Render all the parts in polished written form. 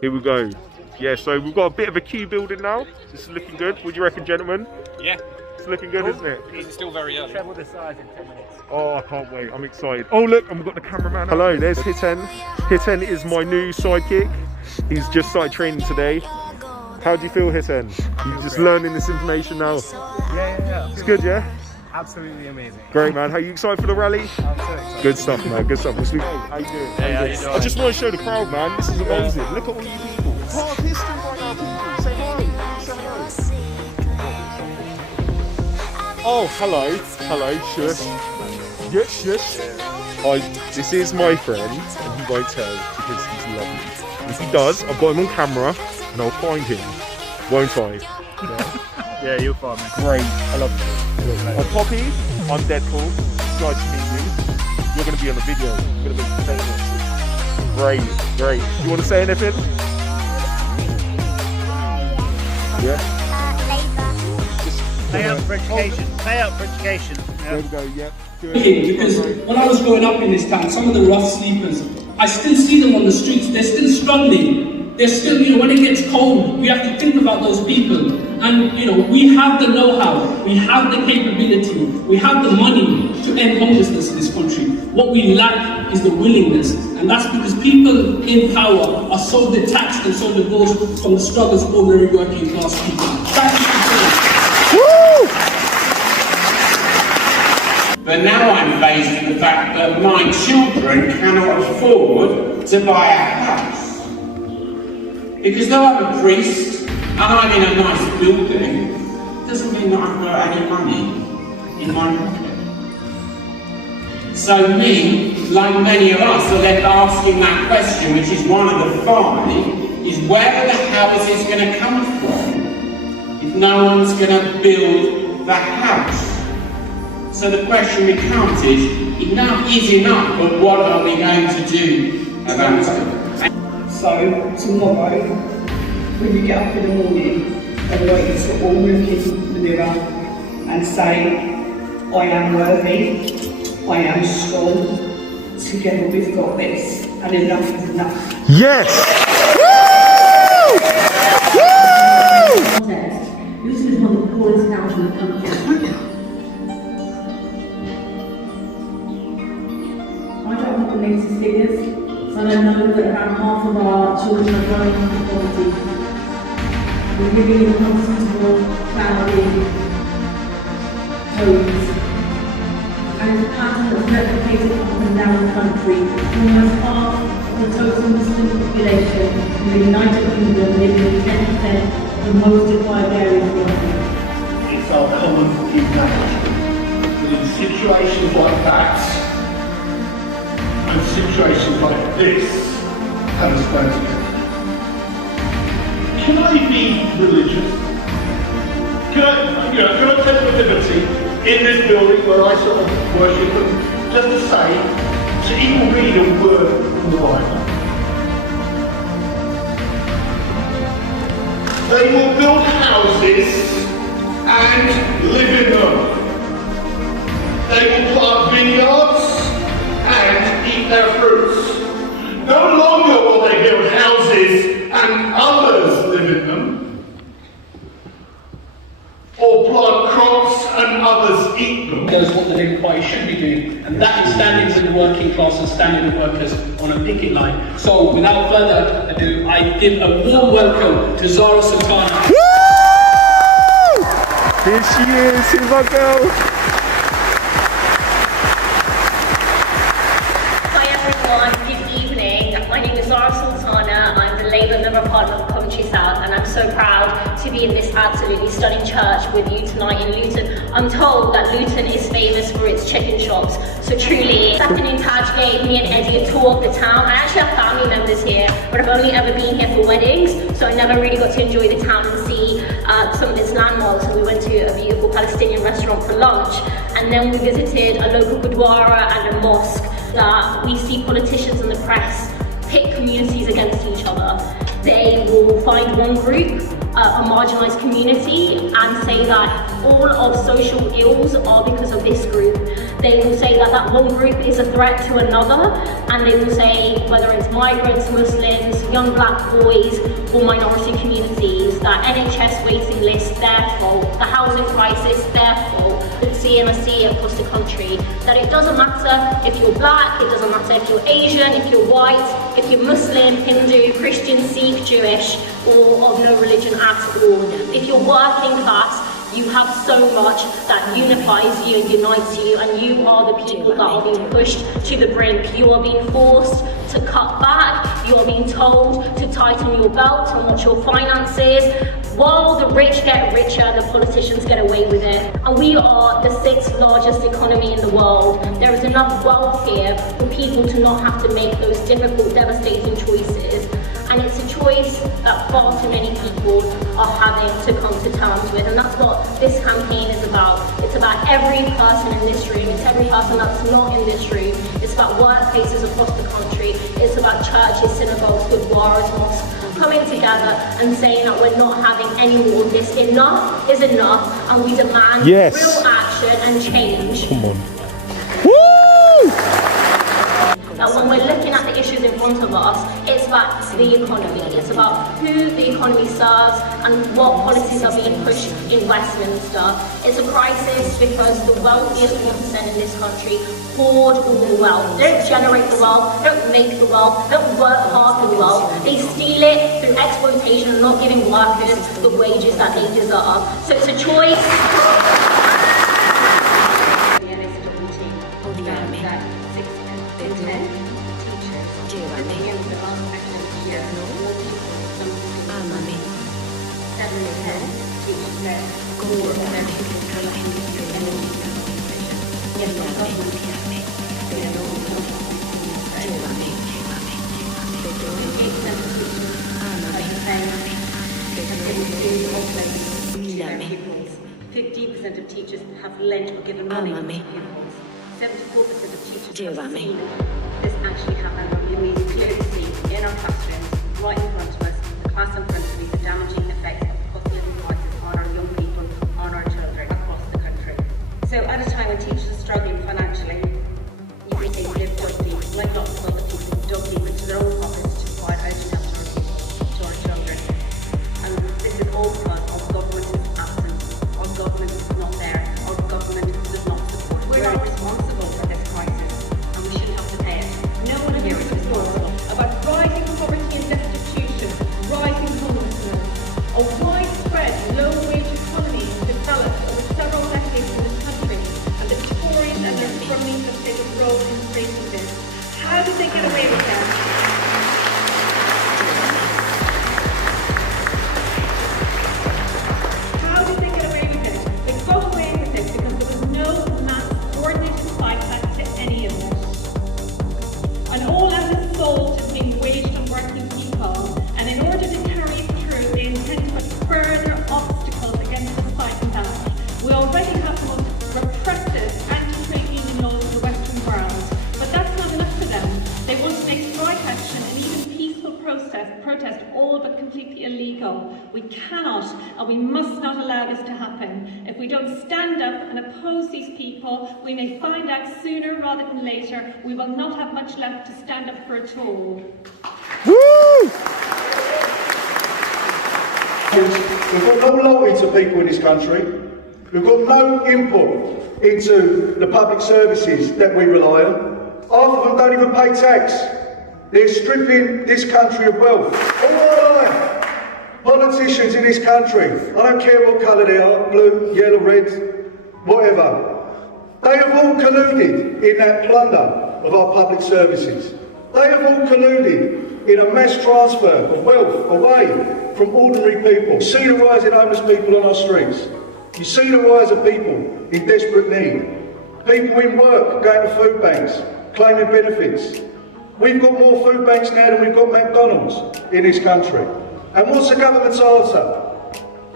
Here we go. Yeah, so we've got a bit of a queue building now. This is looking good. What do you reckon, gentlemen? Yeah. It's looking good, isn't it? It's still very early. Treble the size in 10 minutes. Oh, I can't wait. I'm excited. Oh, look, and we've got the cameraman. Hello, there's Hiten. Hiten is my new sidekick. He's just started training today. How do you feel, Hiten? You're just learning this information now. Yeah. It's good, yeah? Absolutely amazing. Great, man. How are you excited for the rally? I'm so excited. Good stuff, man. Good stuff. Hey, how you doing? Hey, how you doing? I just want to show the crowd, man. This is amazing. Look at all you people. It's part of history right now, people. Say hi. Say hello. Oh, hello. Hello. Shush. Yeah, shush. This is my friend, and he won't tell because he's lovely. If he does, I've got him on camera, and I'll find him. Won't I? Yeah, you'll find me. Great. I love you. I'm Poppy. I'm Deadpool. Nice to meet you. You're going to be on the video. You're going to be famous. Great. You want to say anything? Yeah? Pay out for education. Pay out for education. There we go, yeah. Good. Because when I was growing up in this town, some of the rough sleepers, I still see them on the streets. They're still struggling. They're still, when it gets cold, we have to think about those people. And, we have the know-how, we have the capability, we have the money to end homelessness in this country. What we lack is the willingness. And that's because people in power are so detached and so divorced from the struggles of ordinary working class people. Thank you. But now I'm faced with the fact that my children cannot afford to buy a house. Because though I'm a priest and I'm in a nice building, doesn't mean that I've got any money in my pocket. So me, like many of us, are left asking that question, which is one of the five, is where are the houses going to come from if no one's going to build the house? So the question becomes enough is enough, but what are we going to do about it? So tomorrow, when you get up in the morning, I want you to all look in the mirror and say, I am worthy, I am strong, together we've got this, and enough is enough. Yes! This is one of the poorest towns in the country. I don't have the latest figures, but I know that around half of our children are growing up in poverty. We're living in uncomfortable, cloudy homes. And it's a pattern that's replicated up and down the country. Almost half of the total Muslim population in the United Kingdom live in 10% of the most deprived areas of the country. It's our common humanity. But in situations like that, and situations like this, have us stand together. Can I be religious? Can I take the liberty in this building where I sort of worship them, just to say, to even read a word from the Bible? They will build houses and live in them. They will plant vineyards and eat their fruits. No longer will they build houses and others live in them, or plant crops and others eat them. That's what the Labour Party should be doing, and that is standing with the working class and standing with workers on a picket line. So without further ado, I give a warm welcome to Zara Sultana. Woo! Here she is, here's my girl. Hi everyone, good evening. My name is Zara Sultana. I'm the Labour Member of Parliament for Coventry South, and I'm so proud to be in this absolutely stunning church with you tonight in Luton. I'm told that Luton is famous for its chicken shops, so truly. This afternoon, Taj gave me and Eddie a tour of the town. I actually have family members here, but I've only ever been here for weddings, so I never really got to enjoy the town and see some of its landmarks. So we went to a beautiful Palestinian restaurant for lunch, and then we visited a local gurdwara and a mosque. That we see politicians and the press pit communities against each other. they will find one group, a marginalised community, and say that all of social ills are because of this group. They will say that that one group is a threat to another, and they will say whether it's migrants, Muslims, young black boys, or minority communities, that NHS waiting lists, their fault, the housing crisis, their fault, the CMSC across the country, that it doesn't matter if you're black, it doesn't matter if you're Asian, if you're white, if you're Muslim, Hindu, Christian, Sikh, Jewish, or of no religion at all. If you're working class, you have so much that unifies you and unites you, and you are the people that are being pushed to the brink. You are being forced to cut back, you are being told to tighten your belt and watch your finances. While the rich get richer, the politicians get away with it. And we are the 6th largest economy in the world. There is enough wealth here for people to not have to make those difficult, devastating choices. And it's a choice that far too many people are having to come to terms with. And that's what this campaign is about. It's about every person in this room. It's every person that's not in this room. It's about workplaces across the country. It's about churches, synagogues, gurdwaras, mosques coming together and saying that we're not having any more of this. Enough is enough, and we demand real action and change. Come on. That when we're looking at the issues in front of us, it's about the economy. It's about who the economy serves and what policies are being pushed in Westminster. It's a crisis because the wealthiest 1% in this country hoard all the wealth. They don't generate the wealth, they don't make the wealth, they don't work hard for the wealth. They steal it through exploitation and not giving workers the wages that they deserve. So it's a choice. Pupils. 15% of teachers have lent or given money to pupils. 74% of teachers have seen this actually happen. We clearly see in our classrooms, right in front of us, the class in front of me, the damaging effects of cost of living crisis on our young people, on our children across the country. So at a time when teachers are struggling financially, you can say they've dug deep, like lots of other people, dug deep into their own pockets to provide housing help to our children. And this is all because our government is absent. Our government is not there. Our government does not support. We're not responsible for this crisis, and we shouldn't have to pay it. No one here is responsible about rising poverty and destitution, rising homelessness, a widespread low-wage economy developed over several decades in this country, and the Tories and their cronies have taken a role in facing this. How did they get away with that? How did they get away with it? They got away with it because there was no mass coordinated fight back to any of it. And all that assault is being waged on working people, and in order to carry it through, they intend to put further obstacles against the fight back. We already have the most repressive anti-trade union laws in the Western world, but that's not enough for them. They want to make strike action and even peaceful protest all but completely illegal. We cannot and we must not allow this to happen. If we don't stand up and oppose these people, we may find out sooner rather than later we will not have much left to stand up for at all. Woo! We've got no loyalty to people in this country. We've got no input into the public services that we rely on. Half of them don't even pay tax. They're stripping this country of wealth. All our life, politicians in this country, I don't care what colour they are, blue, yellow, red, whatever, they have all colluded in that plunder of our public services. They have all colluded in a mass transfer of wealth away from ordinary people. You see the rise in homeless people on our streets. You see the rise of people in desperate need. People in work going to food banks, claiming benefits. We've got more food banks now than we've got McDonald's in this country. And what's the government's answer?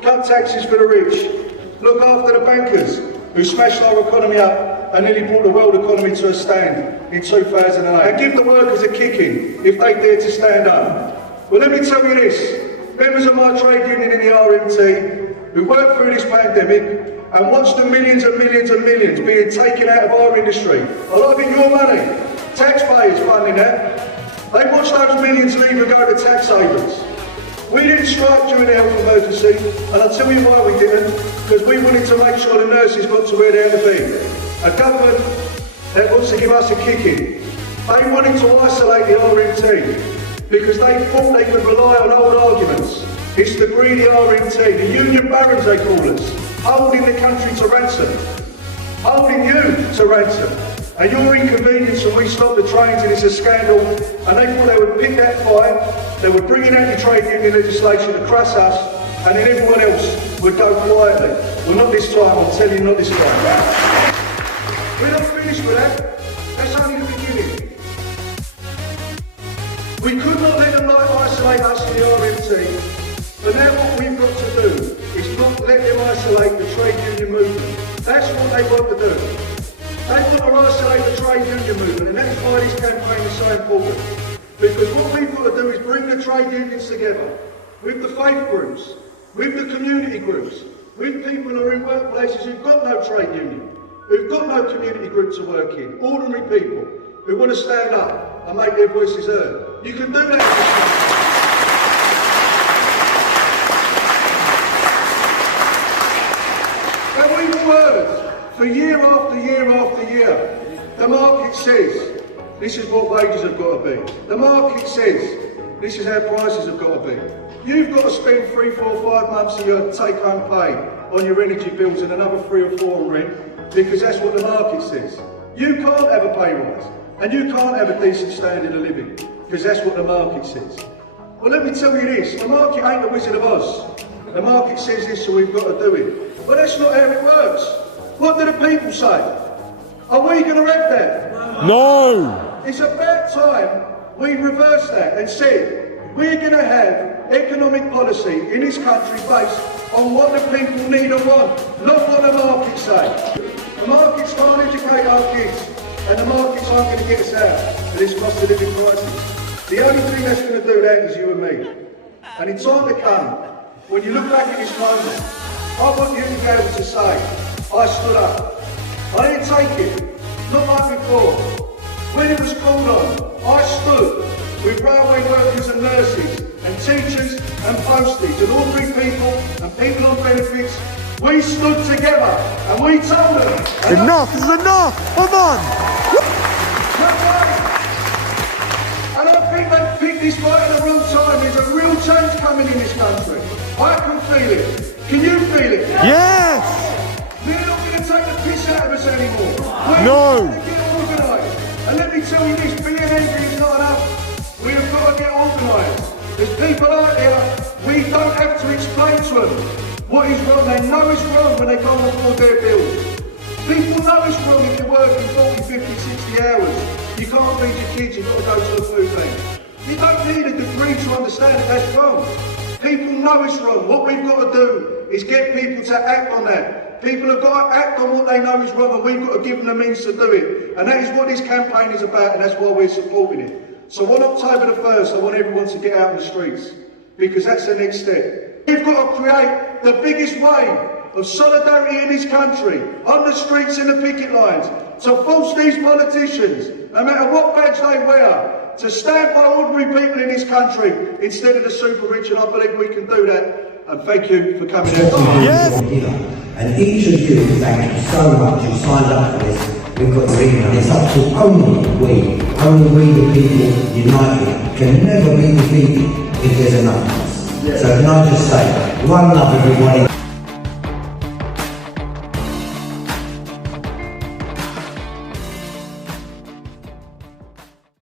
Cut taxes for the rich. Look after the bankers who smashed our economy up and nearly brought the world economy to a stand in 2008. And give the workers a kicking if they dare to stand up. Well, let me tell you this. Members of my trade union in the RMT, who worked through this pandemic and watched the millions and millions and millions being taken out of our industry, a lot of it your money, taxpayers funding that, they watched those millions leave and go to tax havens. We didn't strike during the health emergency, and I'll tell you why we didn't, because we wanted to make sure the nurses got to where they had to be. A government that wants to give us a kicking. They wanted to isolate the RMT because they thought they could rely on old arguments. It's the greedy RMT, the union barons they call us, holding the country to ransom, holding you to ransom. And your inconvenience when we stopped the trains, and it's a scandal, and they thought they would pick that fight, they would bring in anti-trade union legislation to crush us, and then everyone else would go quietly. Well, not this time, I'm telling you, not this time. We're not finished with that. That's only the beginning. We could not let them isolate us in the RMT, but now what we've got to do is not let them isolate the trade union movement. That's what they want to do. They want to isolate the trade union movement, and that's why this campaign is so important. Because what we've got to do is bring the trade unions together, with the faith groups, with the community groups, with people who are in workplaces who've got no trade union, who've got no community group to work in, ordinary people who want to stand up and make their voices heard. You can do that. And we've heard for year after year after year, the market says this is what wages have got to be. The market says this is how prices have got to be. You've got to spend 3, 4, 5 months of your take-home pay on your energy bills and another 3 or 4 on rent, because that's what the market says. You can't have a pay rise, and you can't have a decent standard of living, because that's what the market says. Well, let me tell you this, the market ain't the Wizard of Oz. The market says this, so we've got to do it. But that's not how it works. What do the people say? Are we going to have that? No! It's about time we reversed that and said, we're going to have economic policy in this country based on what the people need and want, not what the markets say. The markets can't educate our kids, and the markets aren't going to get us out of this cost of living crisis. The only thing that's going to do that is you and me. And in time to come, when you look back at this moment, I want you to be able to say, I stood up. I didn't take it, not like before. When it was called on, I stood with railway workers and nurses and teachers and posties and ordinary people and people on benefits. We stood together and we told them. Enough is enough! Come on! And I think they picked this right at the wrong time. There's a real change coming in this country. I can feel it. Can you feel it? Yes! We're not going to take the piss out of us anymore. No! We're going to get organised. And let me tell you this, being angry is not enough. We've got to get organised. There's people out there, we don't have to explain to them what is wrong. They know it's wrong when they can't afford their bills. People know it's wrong if you're working 40, 50, 60 hours. You can't feed your kids, you've got to go to a food bank. You don't need a degree to understand that that's wrong. People know it's wrong. What we've got to do is get people to act on that. People have got to act on what they know is wrong, and we've got to give them the means to do it. And that is what this campaign is about, and that's why we're supporting it. So on October the 1st, I want everyone to get out in the streets, because that's the next step. We've got to create the biggest wave of solidarity in this country, on the streets and the picket lines, to force these politicians, no matter what badge they wear, to stand by ordinary people in this country instead of the super rich, and I believe we can do that. And thank you for coming out. Yes! And each of you, thank you so much, you signed up for this. We've got your email. It's up to only we the people united, can never be defeated if there's enough of us. So can I just say, one love everybody.